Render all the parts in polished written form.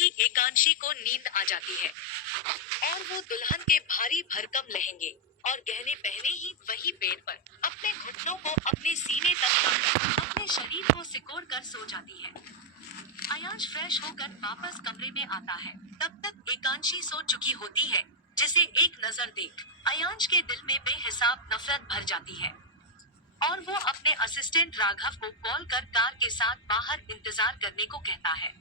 ही एकांशी को नींद आ जाती है और वो दुल्हन के भारी भरकम लहंगे और गहने पहने ही वही बेड पर अपने घुटनों को अपने सीने तक लाकर अपने शरीर को सिकोड़ कर सो जाती है। अयांश फ्रेश होकर वापस कमरे में आता है। तब तक एकांशी सो चुकी होती है, जिसे एक नजर देख अयांश के दिल में बेहिसाब नफरत भर जाती है और वो अपने असिस्टेंट राघव को कॉल कर कार के साथ बाहर इंतजार करने को कहता है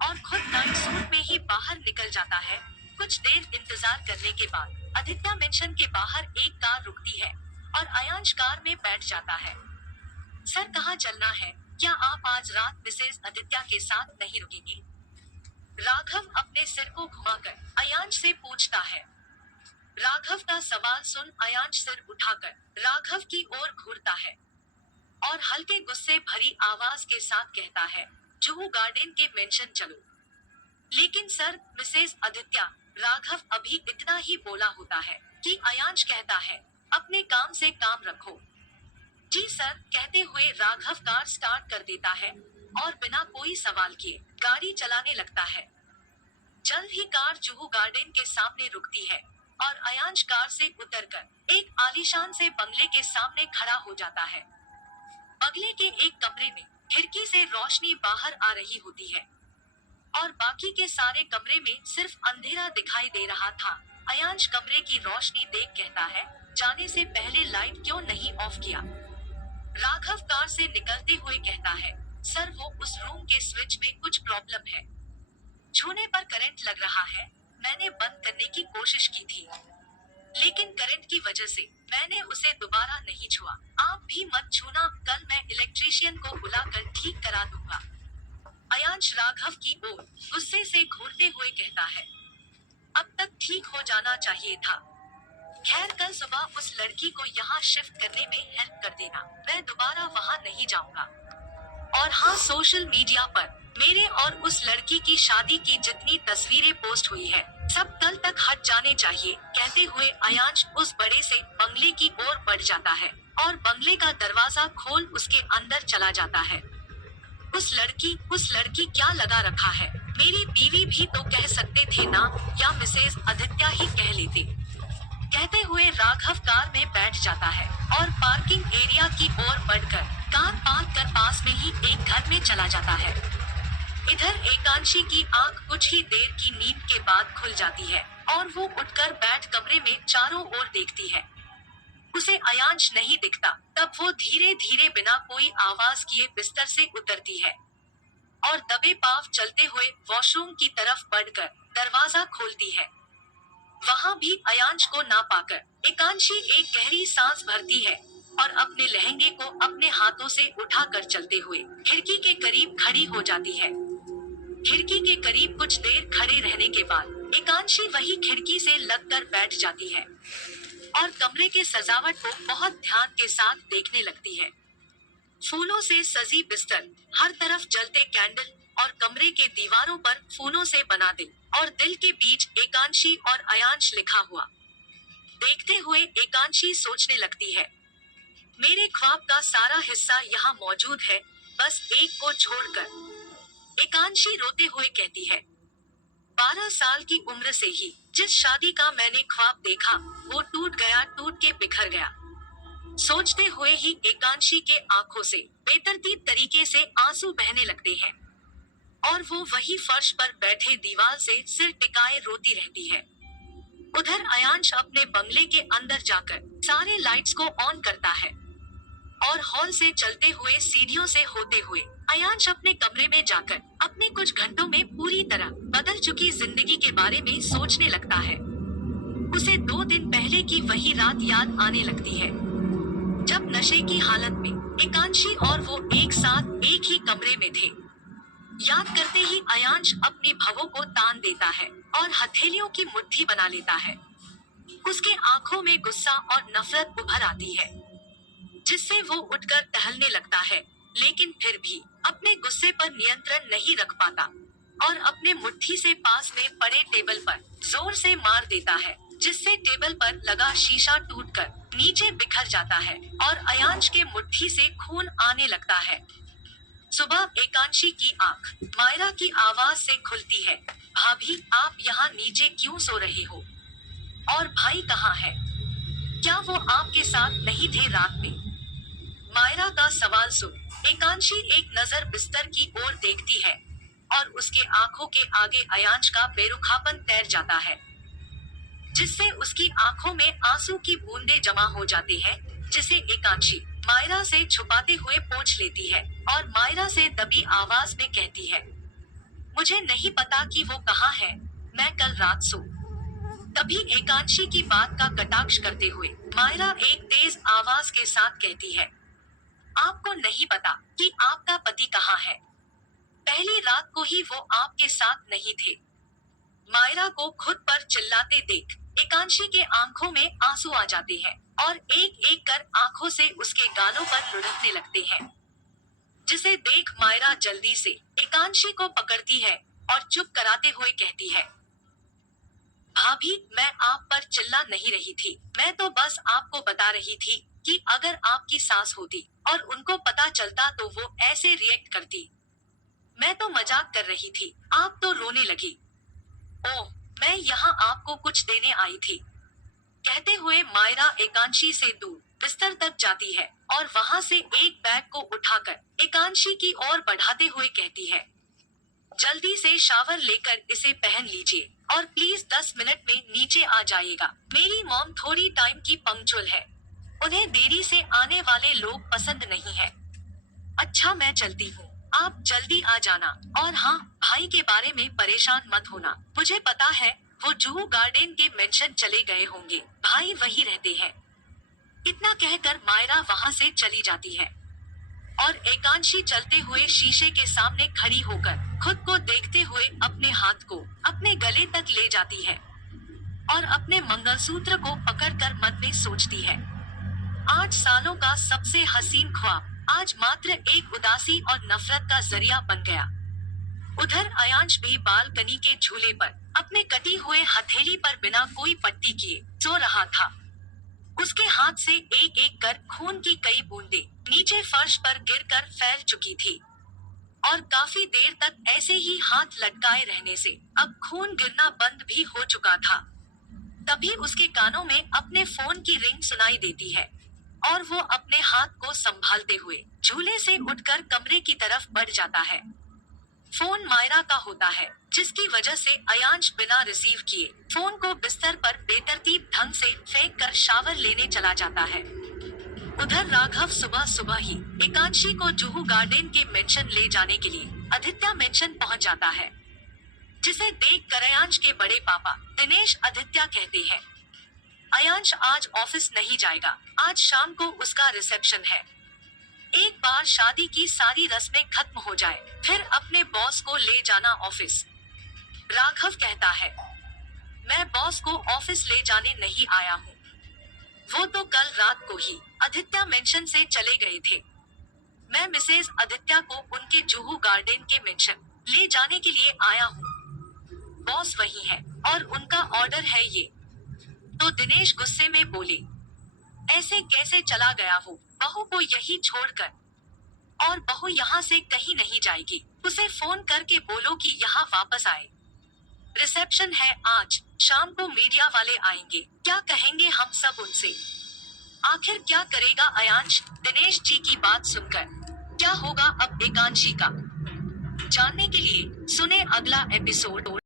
और खुद नाइट सूट में ही बाहर निकल जाता है। कुछ देर इंतजार करने के बाद आदित्य मेंशन के बाहर एक कार रुकती है और अयांश कार में बैठ जाता है। सर, कहाँ चलना है? क्या आप आज रात मिसेस आदित्य के साथ नहीं रुकेंगी? राघव अपने सिर को घुमाकर अयांश से पूछता है। राघव का सवाल सुन अयांश सिर उठाकर राघव की ओर घूरता है और हल्के गुस्से भरी आवाज के साथ कहता है, जुहू गार्डन के मेंशन चलो। लेकिन सर, मिसेस आदित्य, राघव अभी इतना ही बोला होता है कि अयांश कहता है, अपने काम से काम रखो। जी सर, कहते हुए राघव कार स्टार्ट कर देता है और बिना कोई सवाल किए गाड़ी चलाने लगता है। जल्द ही कार जुहू गार्डन के सामने रुकती है और अयांश कार से उतरकर एक आलीशान से बंगले के सामने खड़ा हो जाता है। बंगले के एक कमरे में खिड़की से रोशनी बाहर आ रही होती है और बाकी के सारे कमरे में सिर्फ अंधेरा दिखाई दे रहा था। अयांश कमरे की रोशनी देख कहता है, जाने से पहले लाइट क्यों नहीं ऑफ किया? राघव कार से निकलते हुए कहता है, सर, वो उस रूम के स्विच में कुछ प्रॉब्लम है। छूने पर करंट लग रहा है। मैंने बंद करने की कोशिश की थी, लेकिन करंट की वजह से मैंने उसे दोबारा नहीं छुआ। आप भी मत छूना, कल मैं इलेक्ट्रीशियन को बुलाकर ठीक करा दूंगा। अयांश राघव की ओर गुस्से से घूरते हुए कहता है, अब तक ठीक हो जाना चाहिए था। खैर, कल सुबह उस लड़की को यहाँ शिफ्ट करने में हेल्प कर देना। मैं दोबारा वहाँ नहीं जाऊंगा। और हाँ, सोशल मीडिया पर मेरे और उस लड़की की शादी की जितनी तस्वीरें पोस्ट हुई है, सब कल तक हट जाने चाहिए। कहते हुए अयांश उस बड़े से बंगले की ओर बढ़ जाता है और बंगले का दरवाजा खोल उसके अंदर चला जाता है। उस लड़की क्या लगा रखा है? मेरी बीवी भी तो कह सकते थे ना, या मिसेस आदित्य ही कह लेते। कहते हुए राघव कार में बैठ जाता है और पार्किंग एरिया की ओर बढ़कर कार पार्क कर पास में ही एक घर में चला जाता है। इधर एकांशी की आंख कुछ ही देर की नींद के बाद खुल जाती है और वो उठकर बैठ कमरे में चारों ओर देखती है। उसे अयांश नहीं दिखता। तब वो धीरे धीरे बिना कोई आवाज किए बिस्तर से उतरती है और दबे पांव चलते हुए वॉशरूम की तरफ बढ़कर दरवाजा खोलती है। वहाँ भी अयांश को ना पाकर एकांशी एक गहरी सांस भरती है और अपने लहंगे को अपने हाथों से उठाकर चलते हुए खिड़की के करीब खड़ी हो जाती है। खिड़की के करीब कुछ देर खड़े रहने के बाद एकांशी वही खिड़की से लगकर बैठ जाती है और कमरे के सजावट को बहुत ध्यान के साथ देखने लगती है। फूलों से सजी बिस्तर, हर तरफ जलते कैंडल और कमरे के दीवारों पर फूलों से बना दिल और दिल के बीच एकांशी और अयांश लिखा हुआ। देखते हुए एकांशी सोचने लगती है, मेरे ख्वाब का सारा हिस्सा यहाँ मौजूद है, बस एक को छोड़कर। एकांशी रोते हुए कहती है, 12 साल की उम्र से ही जिस शादी का मैंने ख्वाब देखा, वो टूट के बिखर गया। सोचते हुए ही एकांशी के आंखों से बेतरतीब तरीके से आंसू बहने लगते हैं और वो वही फर्श पर बैठे दीवार से सिर टिकाए रोती रहती है। उधर अयांश अपने बंगले के अंदर जाकर सारे लाइट्स को ऑन करता है और हॉल से चलते हुए सीढ़ियों से होते हुए अयांश अपने कमरे में जाकर अपने कुछ घंटों में पूरी तरह बदल चुकी जिंदगी के बारे में सोचने लगता है। उसे 2 दिन पहले की वही रात याद आने लगती है जब नशे की हालत में एकांशी और वो एक साथ एक ही कमरे में थे। याद करते ही अयांश अपने भवों को तान देता है और हथेलियों की मुट्ठी बना लेता है। उसके आंखों में गुस्सा और नफरत उभर आती है, जिससे वो उठकर टहलने लगता है, लेकिन फिर भी अपने गुस्से पर नियंत्रण नहीं रख पाता और अपने मुट्ठी से पास में पड़े टेबल पर जोर से मार देता है, जिससे टेबल पर लगा शीशा टूटकर नीचे बिखर जाता है और अयांश के मुट्ठी से खून आने लगता है। सुबह एकांशी की आंख मायरा की आवाज से खुलती है। भाभी, आप यहाँ नीचे क्यों सो रहे हो? और भाई कहाँ है? क्या वो आपके साथ नहीं थे रात में? मायरा का सवाल सुन एकांशी एक नजर बिस्तर की ओर देखती है और उसके आंखों के आगे अयांश का बेरुखापन तैर जाता है, जिससे उसकी आंखों में आंसू की बूंदें जमा हो जाती हैं, जिसे एकांशी मायरा से छुपाते हुए पोंछ लेती है और मायरा से दबी आवाज में कहती है, मुझे नहीं पता कि वो कहाँ है, मैं कल रात सो। तभी एकांशी की बात का कटाक्ष करते हुए मायरा एक तेज आवाज के साथ कहती है, आपको नहीं पता कि आपका पति कहाँ है? पहली रात को ही वो आपके साथ नहीं थे। मायरा को खुद पर चिल्लाते देख एकांशी के आंखों में आंसू आ जाते हैं और एक एक कर आंखों से उसके गालों पर लुढ़कने लगते हैं, जिसे देख मायरा जल्दी से एकांशी को पकड़ती है और चुप कराते हुए कहती है, भाभी, मैं आप पर चिल्ला नहीं रही थी, मैं तो बस आपको बता रही थी कि अगर आपकी सास होती और उनको पता चलता तो वो ऐसे रिएक्ट करती। मैं तो मजाक कर रही थी, आप तो रोने लगी। ओह, मैं यहाँ आपको कुछ देने आई थी। कहते हुए मायरा एकांशी से दूर बिस्तर तक जाती है और वहाँ से एक बैग को उठाकर एकांशी की ओर बढ़ाते हुए कहती है, जल्दी से शावर लेकर इसे पहन लीजिए और प्लीज 10 मिनट में नीचे आ जाइएगा। मेरी मॉम थोड़ी टाइम की पंक्चुअल है, उन्हें देरी से आने वाले लोग पसंद नहीं है। अच्छा, मैं चलती हूँ, आप जल्दी आ जाना। और हाँ, भाई के बारे में परेशान मत होना, मुझे पता है वो जुहू गार्डन के मेंशन चले गए होंगे, भाई वही रहते हैं। इतना कहकर मायरा वहाँ से चली जाती है और एकांशी चलते हुए शीशे के सामने खड़ी होकर खुद को देखते हुए अपने हाथ को अपने गले तक ले जाती है और अपने मंगलसूत्र को पकड़कर मन में सोचती है, आज सालों का सबसे हसीन ख्वाब आज मात्र एक उदासी और नफरत का जरिया बन गया। उधर अयांश भी बालकनी के झूले पर अपने कटी हुए हथेली पर बिना कोई पट्टी किए सो रहा था। उसके हाथ से एक एक कर खून की कई बूंदें नीचे फर्श पर गिरकर फैल चुकी थी और काफी देर तक ऐसे ही हाथ लटकाए रहने से अब खून गिरना बंद भी हो चुका था। तभी उसके कानों में अपने फोन की रिंग सुनाई देती है और वो अपने हाथ को संभालते हुए झूले से उठकर कमरे की तरफ बढ़ जाता है। फोन मायरा का होता है, जिसकी वजह से अयांश बिना रिसीव किए फोन को बिस्तर पर बेतरतीब ढंग से फेंक कर शावर लेने चला जाता है। उधर राघव सुबह सुबह ही एकांशी को जुहू गार्डन के मेंशन ले जाने के लिए आदित्य मेंशन पहुंच जाता है, जिसे देख कर अयांश के बड़े पापा दिनेश आदित्य कहते हैं, अयांश आज ऑफिस नहीं जाएगा, आज शाम को उसका रिसेप्शन है। एक बार शादी की सारी रस्में खत्म हो जाए फिर अपने बॉस को ले जाना ऑफिस। राघव कहता है, मैं बॉस को ऑफिस ले जाने नहीं आया हूँ, वो तो कल रात को ही आदित्य मेंशन से चले गए थे। मैं मिसेज आदित्य को उनके जुहू गार्डन के मेंशन ले जाने के लिए आया हूँ। बॉस वही है और उनका ऑर्डर है ये। तो दिनेश गुस्से में बोले, ऐसे कैसे चला वो बहू को यही छोड़कर? और बहू यहाँ से कहीं नहीं जाएगी, उसे फोन करके बोलो कि यहाँ वापस आए। रिसेप्शन है आज, शाम को मीडिया वाले आएंगे, क्या कहेंगे हम सब उनसे? आखिर क्या करेगा अयांश दिनेश जी की बात सुनकर? क्या होगा अब एकांशी का? जानने के लिए सुने अगला एपिसोड।